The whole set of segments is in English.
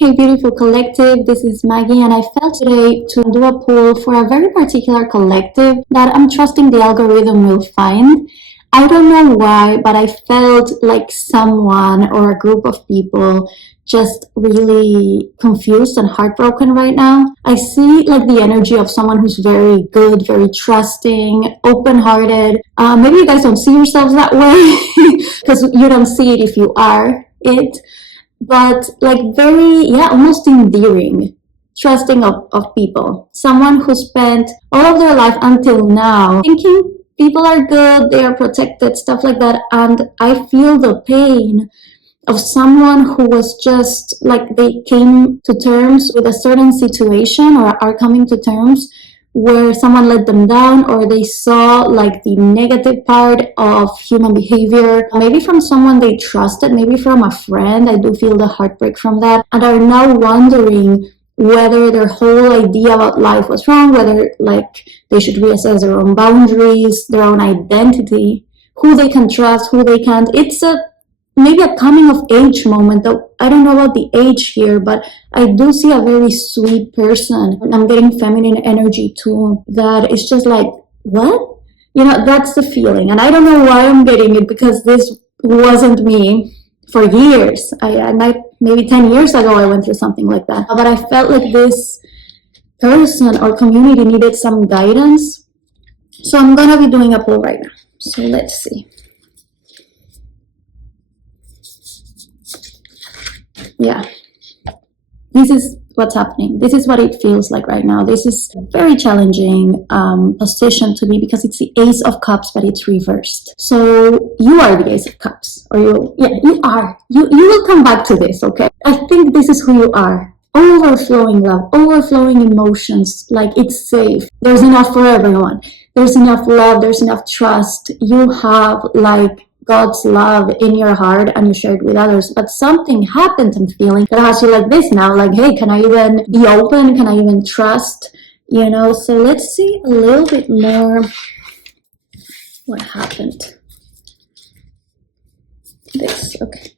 Hey beautiful collective, this is Maggie and I felt today to do a poll for a very particular collective that I'm trusting the algorithm will find. I don't know why, but I felt like someone or a group of people just really confused and heartbroken right now. I see like the energy of someone who's very good, very trusting, open-hearted. Maybe you guys don't see yourselves that way because you don't see it if you are it. But like very, almost endearing, trusting of people. Someone who spent all of their life until now thinking people are good, they are protected, stuff like that. And I feel the pain of someone who was just like they came to terms with a certain situation or are coming to terms where someone let them down, or they saw like the negative part of human behavior, maybe from someone they trusted, maybe from a friend. I do feel the heartbreak from that, and are now wondering whether their whole idea about life was wrong, whether like they should reassess their own boundaries, their own identity, who they can trust, who they can't. It's maybe a coming of age moment, though I don't know about the age here, but I do see a very sweet person. I'm getting feminine energy too, that is just like, what? You know, that's the feeling. And I don't know why I'm getting it, because this wasn't me for years. Maybe 10 years ago I went through something like that, but I felt like this person or community needed some guidance. So I'm gonna be doing a poll right now. So let's see. Yeah, this is what's happening. This is what it feels like right now. This is a very challenging position to be, because it's the Ace of Cups, but it's reversed. So you are the Ace of Cups, or you are. You will come back to this, okay? I think this is who you are. Overflowing love, overflowing emotions, like it's safe. There's enough for everyone. There's enough love, there's enough trust. You have like God's love in your heart and you share it with others, but something happened, I'm feeling, that has you like this now, like, hey, can I even be open? Can I even trust? You know, so let's see a little bit more what happened. This, okay.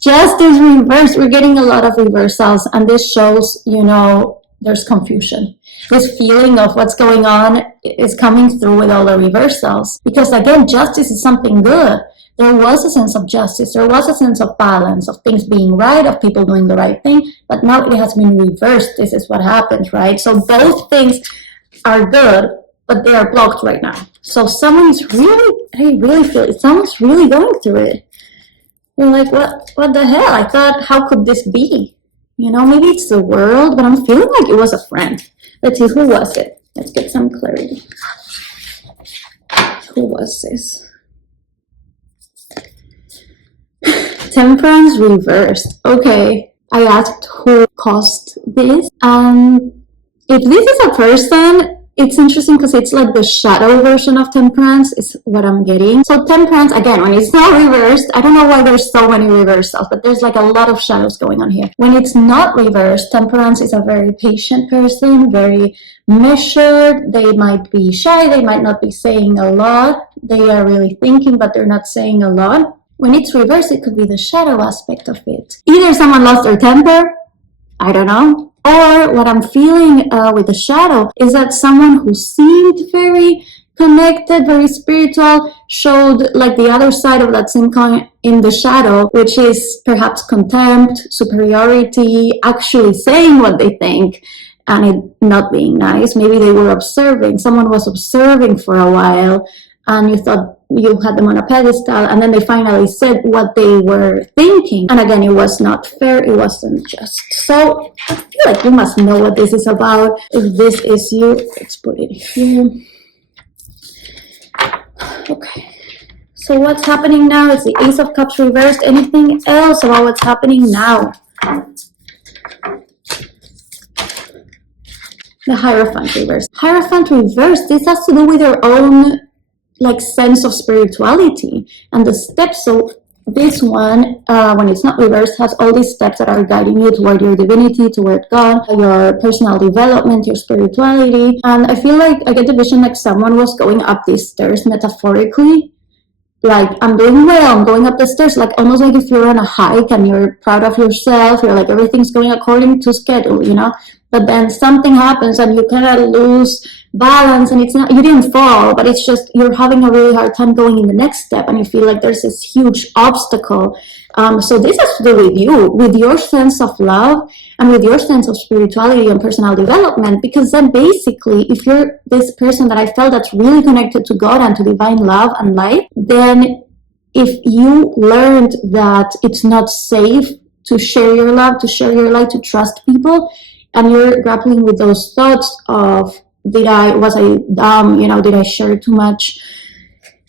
Justice reversed. We're getting a lot of reversals, and this shows, you know, there's confusion. This feeling of what's going on is coming through with all the reversals, because again, justice is something good. There was a sense of justice, there was a sense of balance, of things being right, of people doing the right thing, but now it has been reversed. This is what happens, right? So both things are good, but they are blocked right now. So someone's really, I really feel it, someone's really going through it. You're like, what the hell? I thought, how could this be? You know, maybe it's the world, but I'm feeling like it was a friend. Let's see, who was it? Let's get some clarity. Who was this? Temperance reversed. Okay, I asked who caused this. If this is a person, it's interesting because it's like the shadow version of temperance is what I'm getting. So temperance, again, when it's not reversed, I don't know why there's so many reversals, but there's like a lot of shadows going on here. When it's not reversed, temperance is a very patient person, very measured. They might be shy, they might not be saying a lot. They are really thinking, but they're not saying a lot. When it's reversed, it could be the shadow aspect of it. Either someone lost their temper, I don't know. Or what I'm feeling with the shadow is that someone who seemed very connected, very spiritual, showed like the other side of that same coin in the shadow, which is perhaps contempt, superiority, actually saying what they think, and it not being nice. Maybe they were observing. Someone was observing for a while, and you thought you had them on a pedestal, and then they finally said what they were thinking. And again, it was not fair, it wasn't just. So I feel like you must know what this is about. If this is you, let's put it here. Okay. So what's happening now is the Ace of Cups reversed. Anything else about what's happening now? The Hierophant reversed. Hierophant reversed, this has to do with your own like sense of spirituality and the steps. So this one, when it's not reversed, has all these steps that are guiding you toward your divinity, toward God, your personal development, your spirituality. And I feel like I get the vision like someone was going up these stairs metaphorically, like I'm doing well, I'm going up the stairs, like almost like if you're on a hike and you're proud of yourself, you're like everything's going according to schedule, you know. But then something happens and you kind of lose balance, and it's not, you didn't fall, but it's just you're having a really hard time going in the next step, and you feel like there's this huge obstacle. So this has to do with you, with your sense of love, and with your sense of spirituality and personal development. Because then basically, if you're this person that I felt that's really connected to God and to divine love and light, then if you learned that it's not safe to share your love, to share your light, to trust people, and you're grappling with those thoughts of, was I dumb, you know, did I share too much?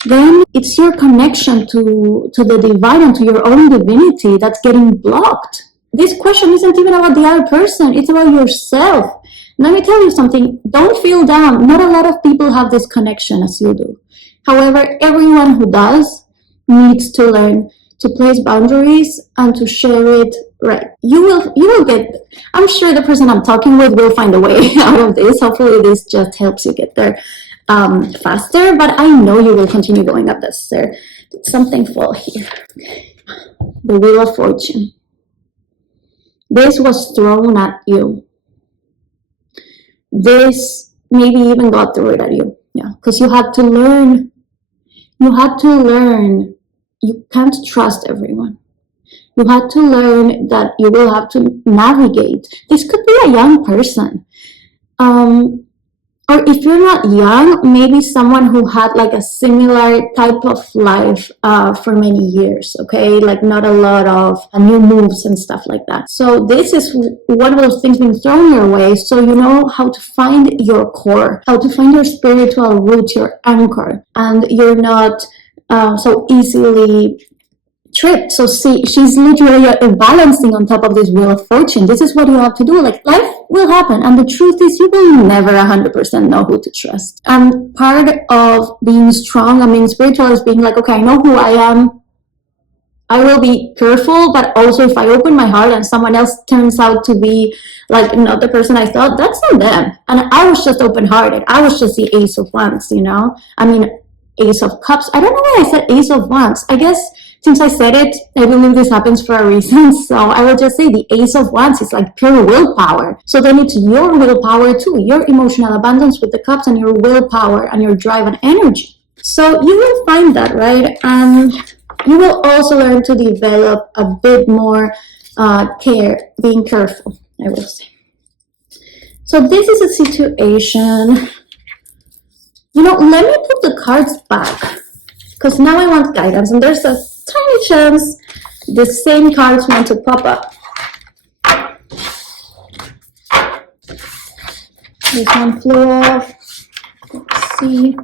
Then it's your connection to the divine and to your own divinity that's getting blocked. This question isn't even about the other person, it's about yourself. Let me tell you something, don't feel down. Not a lot of people have this connection as you do. However, everyone who does needs to learn to place boundaries and to share it right. You will get, I'm sure the person I'm talking with will find a way out of this. Hopefully this just helps you get there faster, but I know you will continue going up that stair. Did something fall here? The Wheel of Fortune. This was thrown at you. This maybe even got through it at you. Yeah, because you had to learn. You can't trust everyone. You had to learn that you will have to navigate. This could be a young person. Or if you're not young, maybe someone who had like a similar type of life for many years, okay? Like not a lot of new moves and stuff like that. So this is one of those things being thrown your way, so you know how to find your core, how to find your spiritual root, your anchor, and you're not so easily tripped. So see, she's literally balancing on top of this Wheel of Fortune. This is what you have to do. Like, life will happen, and the truth is you will never 100% know who to trust. And part of being strong and being spiritual is being like, okay, I know who I am, I will be careful, but also if I open my heart and someone else turns out to be like not the person I thought, that's on them. And I was just open-hearted. I was just the Ace of Wands, you know? I mean, Ace of Cups. I don't know why I said Ace of Wands. I guess since I said it, I believe this happens for a reason. So I will just say the Ace of Wands is like pure willpower. So then it's your willpower too, your emotional abundance with the cups and your willpower and your drive and energy. So you will find that, right? And you will also learn to develop a bit more care, being careful, I will say. So this is a situation. You know, let me put the cards back, because now I want guidance, and there's a tiny chance the same cards want to pop up. This one flew off. Let's see.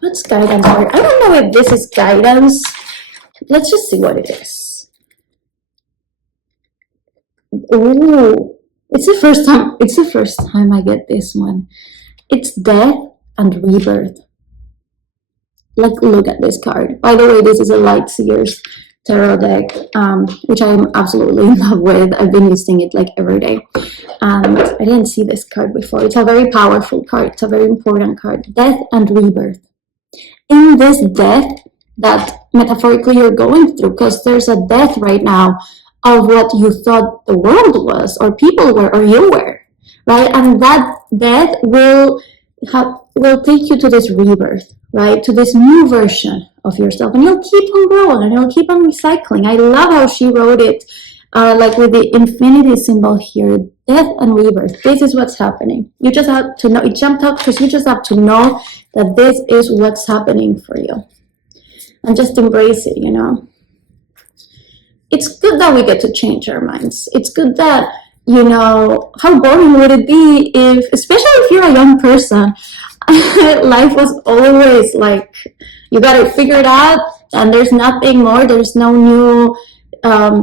What's guidance? I don't know if this is guidance. Let's just see what it is. Ooh, it's the first time. It's the first time I get this one. It's death and rebirth. Like, look at this card. By the way, this is a Light Seers tarot deck, which I'm absolutely in love with. I've been using it like every day. And I didn't see this card before. It's a very powerful card. It's a very important card. Death and rebirth. In this death that metaphorically you're going through, because there's a death right now of what you thought the world was, or people were, or you were, right? And that death will take you to this rebirth, right? To this new version of yourself, and you'll keep on growing and you'll keep on recycling. I love how she wrote it, like with the infinity symbol here, death and rebirth. This is what's happening. You just have to know. It jumped out because you just have to know that this is what's happening for you, and just embrace it, you know. It's good that we get to change our minds. It's good that, you know, how boring would it be if, especially if you're a young person, life was always like, you got to figure it out, and there's nothing more. There's no new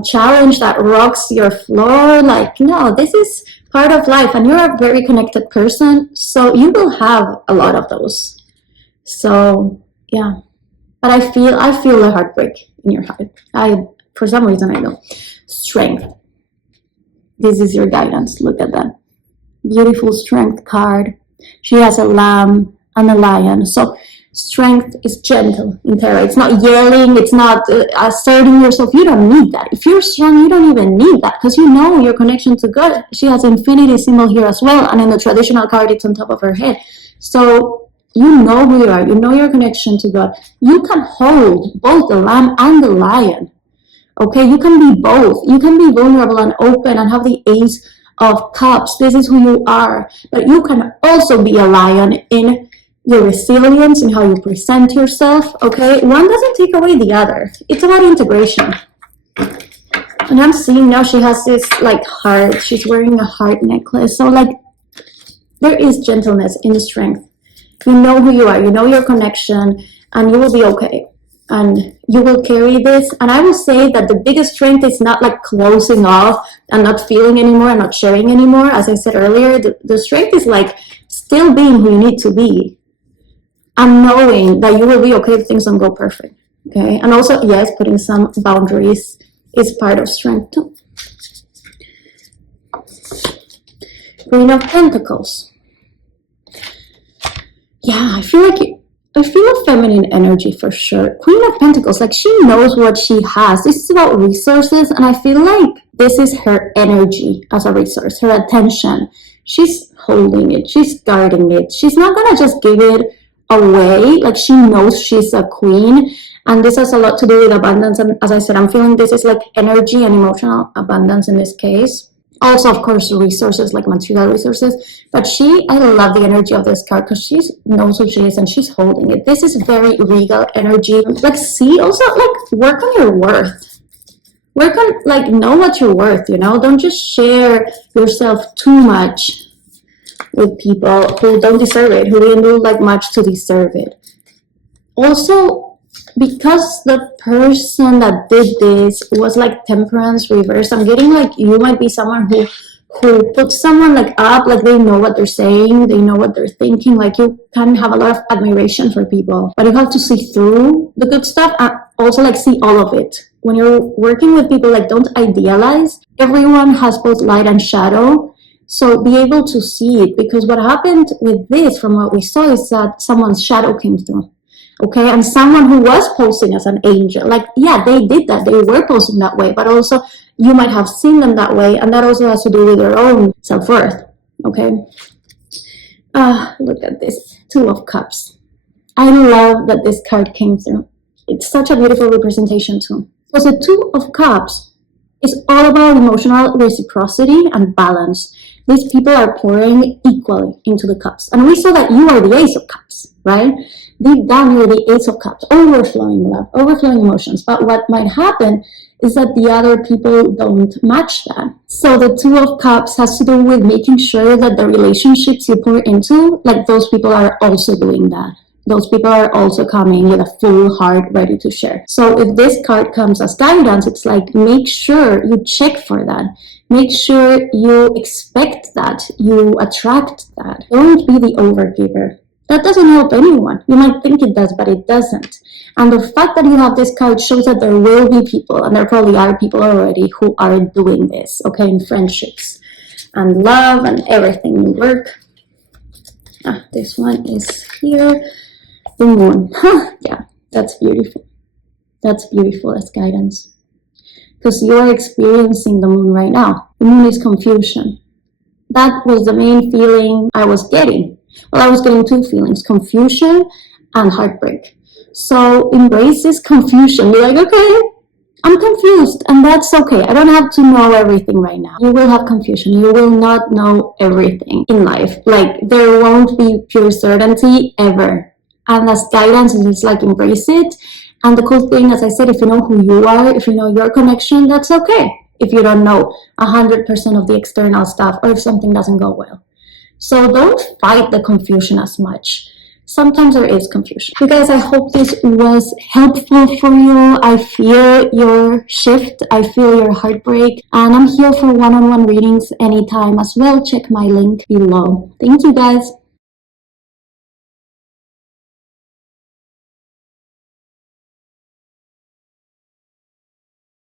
challenge that rocks your floor. Like, no, this is part of life, and you're a very connected person, so you will have a lot of those. So yeah, but I feel a heartbreak in your heart. For some reason, I know. Strength. This is your guidance. Look at that beautiful Strength card. She has a lamb and a lion. So Strength is gentle in tarot. It's not yelling, it's not asserting yourself. You don't need that. If you're strong, you don't even need that, because you know your connection to God. She has infinity symbol here as well, and in the traditional card it's on top of her head. So you know who you are, you know your connection to God. You can hold both the lamb and the lion. Okay, you can be both. You can be vulnerable and open and have the Ace of Cups. This is who you are. But you can also be a lion in your resilience, in how you present yourself. Okay, one doesn't take away the other. It's about integration. And I'm seeing now she has this like heart. She's wearing a heart necklace. So like there is gentleness in strength. You know who you are. You know your connection, and you will be okay. And you will carry this. And I will say that the biggest strength is not like closing off and not feeling anymore and not sharing anymore. As I said earlier, the strength is like still being who you need to be and knowing that you will be okay if things don't go perfect. Okay. And also, yes, putting some boundaries is part of strength too. Queen of Pentacles. Yeah, I feel a feminine energy for sure. Queen of Pentacles, like she knows what she has. This is about resources, and I feel like this is her energy as a resource, her attention. She's holding it, she's guarding it. She's not gonna just give it away. Like she knows she's a queen, and this has a lot to do with abundance. And as I said, I'm feeling this is like energy and emotional abundance in this case. Also, of course, resources, like material resources. But I love the energy of this card because she knows who she is and she's holding it. This is very regal energy. Like, see, also, like, work on your worth. Work on, like, know what you're worth, you know? Don't just share yourself too much with people who don't deserve it, who didn't do, like, much to deserve it. Also, because the person that did this was like Temperance reversed, I'm getting like you might be someone who puts someone like up, like they know what they're saying, they know what they're thinking. Like you can have a lot of admiration for people, but you have to see through the good stuff and also like see all of it. When you're working with people, like don't idealize. Everyone has both light and shadow, so be able to see it, because what happened with this, from what we saw, is that someone's shadow came through. Okay, and someone who was posing as an angel, like, yeah, they did that. They were posing that way, but also you might have seen them that way, and that also has to do with their own self-worth, okay? Look at this, Two of Cups. I love that this card came through. It's such a beautiful representation too. Because the Two of Cups is all about emotional reciprocity and balance. These people are pouring equally into the cups. And we saw that you are the Ace of Cups, right? Deep down, you're the Ace of Cups, overflowing love, overflowing emotions. But what might happen is that the other people don't match that. So the Two of Cups has to do with making sure that the relationships you pour into, like those people are also doing that. Those people are also coming with a full heart ready to share. So if this card comes as guidance, it's like, make sure you check for that. Make sure you expect that, you attract that. Don't be the overgiver. That doesn't help anyone. You might think it does, but it doesn't. And the fact that you have this card shows that there will be people, and there probably are people already who are doing this, okay, in friendships and love and everything in work. This one is here. The moon. Yeah, that's beautiful. That's beautiful as guidance. Because you're experiencing the moon right now. The moon is confusion. That was the main feeling I was getting. Well, I was getting two feelings, confusion and heartbreak. So embrace this confusion. Be like, okay, I'm confused, and that's okay. I don't have to know everything right now. You will have confusion. You will not know everything in life. Like, there won't be pure certainty ever. And as guidance, it's like, embrace it. And the cool thing, as I said, if you know who you are, if you know your connection, that's okay. If you don't know 100% of the external stuff, or if something doesn't go well. So don't fight the confusion as much. Sometimes there is confusion. You guys, I hope this was helpful for you. I feel your shift. I feel your heartbreak. And I'm here for one-on-one readings anytime as well. Check my link below. Thank you, guys.